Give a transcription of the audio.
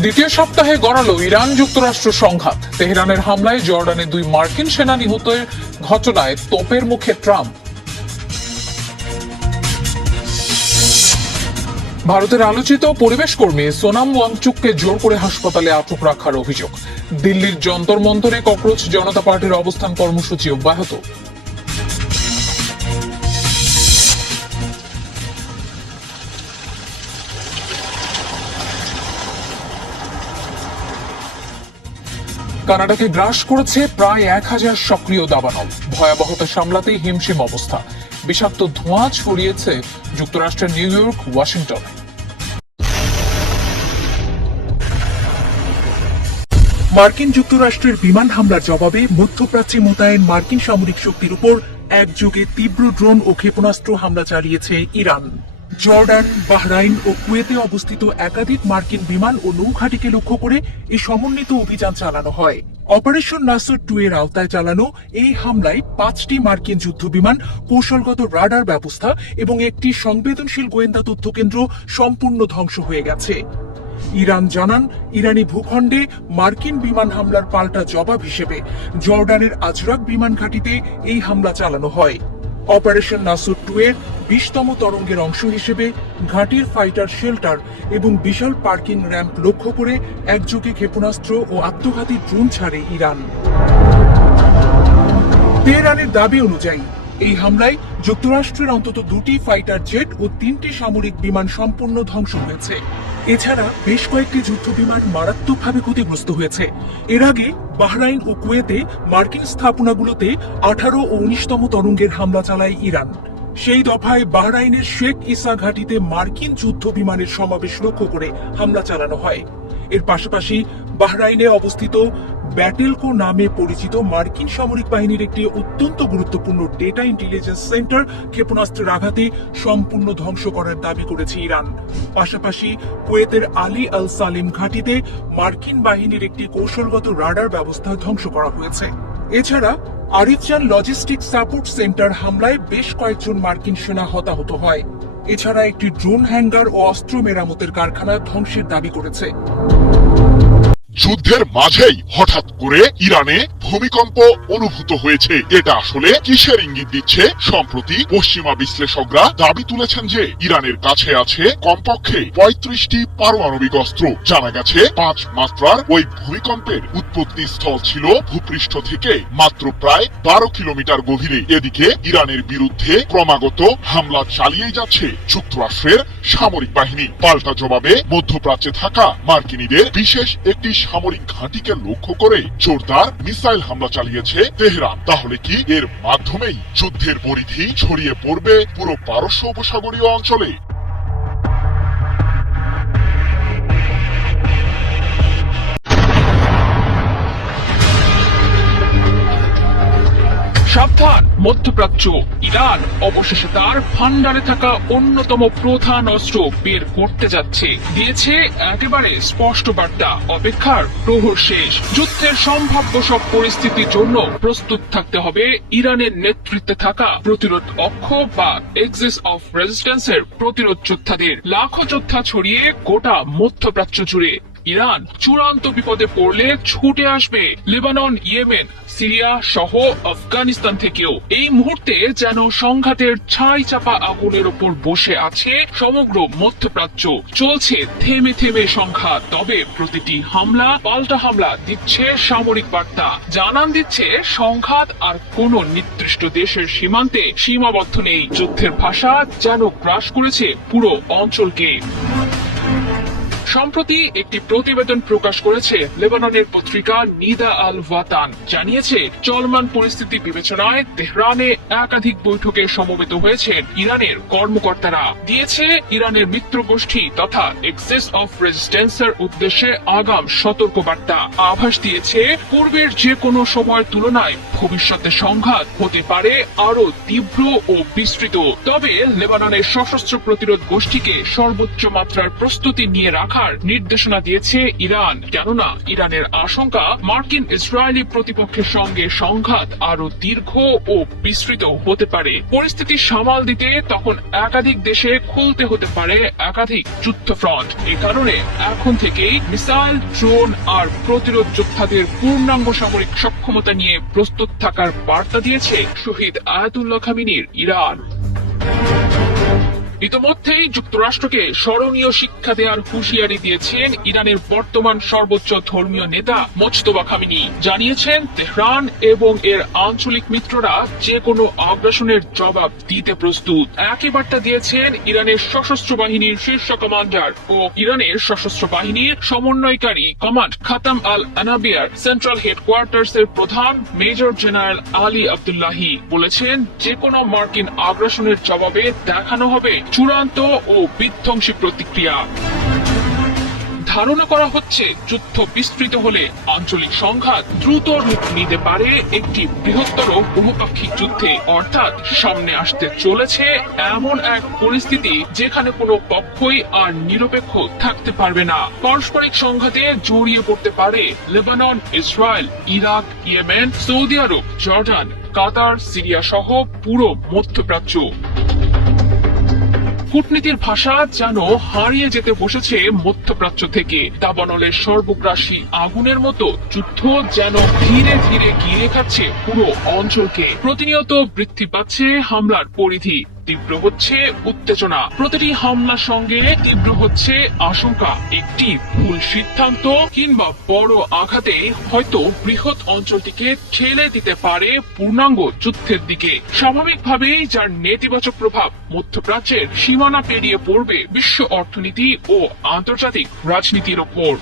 দ্বিতীয় সপ্তাহে গড়ালো ইরান যুক্তরাষ্ট্র সংঘাত। তেহরানের হামলায় জর্ডানে 2 মার্কিন সেনা নিহতের ঘটনায় তোপের মুখে ট্রাম্প। ভারতের আলোচিত পরিবেশ কর্মী সোনাম ওয়াংচুককে জোর করে হাসপাতালে আটক রাখার অভিযোগ। দিল্লির যন্তর মন্তরে ককরোচ জনতা পার্টির অবস্থান কর্মসূচি অব্যাহত। কানাডাকে গ্রাস করেছে প্রায় 1000 সক্রিয় দাবানল। ভয়াবহতা সামলাতেই হিমশিম অবস্থা। বিষাক্ত ধোঁয়া ছড়িয়েছে যুক্তরাষ্ট্রের নিউ ইয়র্ক, ওয়াশিংটনে। মার্কিন যুক্তরাষ্ট্রের বিমান হামলার জবাবে মধ্যপ্রাচ্যে মোতায়েন মার্কিন সামরিক শক্তির উপর একযোগে তীব্র ড্রোন ও ক্ষেপণাস্ত্র হামলা চালিয়েছে ইরান। জর্ডান, বাহরাইন ও কুয়েতে অবস্থিত একাধিক মার্কিন বিমান ও নৌঘাঁটিকে লক্ষ্য করে এই সমন্বিত অভিযান চালানো হয়। অপারেশন নাসর 2 এর আওতায় চালানো এই হামলায় 5টি মার্কিন যুদ্ধবিমান, কৌশলগত রাডার ব্যবস্থা এবং একটি সংবেদনশীল গোয়েন্দা তথ্য কেন্দ্র সম্পূর্ণ ধ্বংস হয়ে গেছে। ইরান জানান, ইরানি ভূখণ্ডে মার্কিন বিমান হামলার পাল্টা জবাব হিসেবে জর্ডানের আজরাক বিমান ঘাঁটিতে এই হামলা চালানো হয়। অপারেশন নাসর 2 এর 20তম তরঙ্গের অংশ হিসেবে ঘাঁটির ফাইটার শেল্টার এবং বিশাল পার্কিং র্যাম্প লক্ষ্য করে একযোগে ক্ষেপণাস্ত্র ও আত্মঘাতী ড্রোন ছাড়ে ইরান। তেহরানের দাবি অনুযায়ী এই হামলায় যুক্তরাষ্ট্রের অন্তত 2টি ফাইটার জেট ও 3টি সামরিক বিমান সম্পূর্ণ ধ্বংস হয়েছে। এছাড়া বেশ কয়েকটি যুদ্ধ বিমান মারাত্মকভাবে ক্ষতিগ্রস্ত হয়েছে। এর আগে বাহরাইন ও কুয়েতে মার্কিন স্থাপনাগুলোতে 18 ও 19তম তরঙ্গের হামলা চালায় ইরান। সেই দফায় বাহরাইনের শেখ ইসা ঘাঁটিতে মার্কিন যুদ্ধ বিমানের সমাবেশ লক্ষ্য করে হামলা চালানো হয়। এর পাশাপাশি বাহরাইনে অবস্থিত ব্যাটেলকো নামে পরিচিত মার্কিন সামরিক বাহিনীর একটি অত্যন্ত গুরুত্বপূর্ণ ডেটা ইন্টেলিজেন্স সেন্টার ক্ষেপণাস্ত্রের আঘাতে সম্পূর্ণ ধ্বংস করার দাবি করেছে ইরান। পাশাপাশি কুয়েতের আলী আল সালিম ঘাঁটিতে মার্কিন বাহিনীর একটি কৌশলগত রাডার ব্যবস্থা ধ্বংস করা হয়েছে। এছাড়া আরিফজান লজিস্টিক সাপোর্ট সেন্টার হামলায় বেশ কয়েকজন মার্কিন সেনা হতাহত হয়। এছাড়া একটি ড্রোন হ্যাঙ্গার ও অস্ত্র মেরামতের কারখানা ধ্বংসের দাবি করেছে। যুদ্ধের মাঝেই হঠাৎ করে ইরানে ভূমিকম্প অনুভূত হয়েছে। এটা আসলে কিসের ইঙ্গিত দিচ্ছে? সম্প্রতি পশ্চিমা বিশ্লেষকরা দাবি তুলেছেন যে ইরানের কাছে আছে কমপক্ষে 35টি পারমাণবিক অস্ত্র। জানা গেছে 5 মাত্রার ওই ভূমিকম্পের উৎপত্তি স্থল ছিল ভূপৃষ্ঠ থেকে মাত্র প্রায় 12 কিলোমিটার গভীরে। এদিকে ইরানের বিরুদ্ধে ক্রমাগত হামলা চালিয়েই যাচ্ছে যুক্তরাষ্ট্রের সামরিক বাহিনী। পাল্টা জবাবে মধ্যপ্রাচ্যে থাকা মার্কিনীদের বিশেষ একটি সামরিক ঘাঁটিকে লক্ষ্য করে জোরদার মিসাইল হামলা চালিয়েছে তেহরান। তাহলে কি এর মাধ্যমেই যুদ্ধের পরিধি ছড়িয়ে পড়বে পুরো পারস্য উপসাগরীয় অঞ্চলে? সাবধান মধ্যপ্রাচ্য, ইরান অবশেষে তার ভান্ডারে থাকা অন্যতম প্রধান অস্ত্র বের করতে যাচ্ছে। দিয়েছে একেবারে স্পষ্ট বার্তা, অপেক্ষার প্রহর শেষ। যুদ্ধের সম্ভাব্য সব পরিস্থিতির জন্য প্রস্তুত থাকতে হবে ইরানের নেতৃত্বে থাকা প্রতিরোধ অক্ষ বা এক্সিস অফ রেজিস্ট্যান্সের প্রতিরোধ যোদ্ধাদের। লাখো যোদ্ধা ছড়িয়ে গোটা মধ্যপ্রাচ্য জুড়ে। ইরান চূড়ান্ত বিপদে পড়লে ছুটে আসবে লেবানন, ইয়েমেন, সিরিয়া সহ আফগানিস্তান থেকেও। এই মুহূর্তে যেন সংঘাতের ছাই চাপা আগুনের উপর বসে আছে সমগ্র মধ্যপ্রাচ্য। চলছে থেমে থেমে সংঘাত, তবে প্রতিটি হামলা পাল্টা হামলা দিচ্ছে সামরিক বার্তা। জানান দিচ্ছে সংঘাত আর কোন নির্দিষ্ট দেশের সীমান্তে সীমাবদ্ধ নেই। যুদ্ধের ভাষা যেন গ্রাস করেছে পুরো অঞ্চলকে। সম্প্রতি একটি প্রতিবেদন প্রকাশ করেছে লেবাননের পত্রিকা নিদা আল ওয়াতান। জানিয়েছে চলমান পরিস্থিতি বিবেচনায় তেহরানে একাধিক বৈঠকে সমবেত হয়েছেন ইরানের কর্মকর্তারা। দিয়েছে ইরানের মিত্র গোষ্ঠী তথা এক্সিস অফ রেজিস্ট্যান্সের উদ্দেশ্যে আগাম সতর্কবার্তা। আভাস দিয়েছে পূর্বের যে কোনো সময়ের তুলনায় ভবিষ্যতে সংঘাত হতে পারে আরো তীব্র ও বিস্তৃত। তবে লেবাননের সশস্ত্র প্রতিরোধ গোষ্ঠীকে সর্বোচ্চ মাত্রার প্রস্তুতি নিয়ে রাখা প্রত্যাহার নির্দেশনা দিয়েছে ইরান, কেননা ইরানের আশঙ্কা মার্কিন ইসরায়েলি প্রতিপক্ষের সঙ্গে সংঘাত আরো দীর্ঘ ও বিস্তৃত হতে পারে। পরিস্থিতি সামাল দিতে তখন একাধিক দেশে খুলতে হতে পারে একাধিক যুদ্ধ ফ্রন্ট। এ কারণে এখন থেকেই মিসাইল, ড্রোন আর প্রতিরোধ যোদ্ধাদের পূর্ণাঙ্গ সামরিক সক্ষমতা নিয়ে প্রস্তুত থাকার বার্তা দিয়েছে শহীদ আয়াতুল্লাহ খামেনির ইরান। ইতোমধ্যেই যুক্তরাষ্ট্রকে স্মরণীয় শিক্ষা দেওয়ার হুঁশিয়ারি দিয়েছেন ইরানের বর্তমান সর্বোচ্চ ধর্মীয় নেতা মোজতবা খামেনি। জানিয়েছেন তেহরান এবং এর আঞ্চলিক মিত্ররা যে কোনো আগ্রাসনের জবাব দিতে প্রস্তুত। একই বার্তা দিয়েছেন ইরানের সশস্ত্র বাহিনীর শীর্ষ কমান্ডার ও ইরানের সশস্ত্র বাহিনীর সমন্বয়কারী কমান্ড খাতাম আল আনাবিয়ার সেন্ট্রাল হেডকোয়ার্টার্স এর প্রধান মেজর জেনারেল আলী আব্দুল্লাহি। বলেছেন, যে কোনো মার্কিন আগ্রাসনের জবাবে দেখানো হবে চূড়ান্ত ও বিধ্বংসী প্রতিক্রিয়া। ধারণা করা হচ্ছে যুদ্ধ বিস্তৃত হলে আঞ্চলিক সংঘাত দ্রুত রূপ নিতে পারে একটি বৃহত্তর বহুপাক্ষিক যুদ্ধে, অর্থাৎ সামনে আসতে চলেছে এমন এক পরিস্থিতি যেখানে কোনো পক্ষই আর নিরপেক্ষ থাকতে পারবে না। পারস্পরিক সংঘাতে জড়িয়ে পড়তে পারে Lebanon, Israel, Iraq, Yemen, Saudi Arab, Jordan, Qatar, Syria সহ পুরো মধ্যপ্রাচ্য। কূটনীতির ভাষা যেন হারিয়ে যেতে বসেছে মধ্যপ্রাচ্য থেকে। দাবানলের সর্বগ্রাসী আগুনের মতো যুদ্ধ যেন ধীরে ধীরে ঘিরে খাচ্ছে পুরো অঞ্চলকে। প্রতিনিয়ত বৃদ্ধি পাচ্ছে হামলার পরিধি, তীব্র হচ্ছে উত্তেজনা। প্রতিটি হামলার সঙ্গে তীব্র হচ্ছে আশঙ্কা একটি ভুল সিদ্ধান্ত কিংবা বড় আঘাতে হয়তো বৃহৎ অঞ্চলটিকে ঠেলে দিতে পারে পূর্ণাঙ্গ যুদ্ধের দিকে। স্বাভাবিকভাবেই যার নেতিবাচক প্রভাব মধ্যপ্রাচ্যের সীমানা পেরিয়ে পড়বে বিশ্ব অর্থনীতি ও আন্তর্জাতিক রাজনীতির ওপর।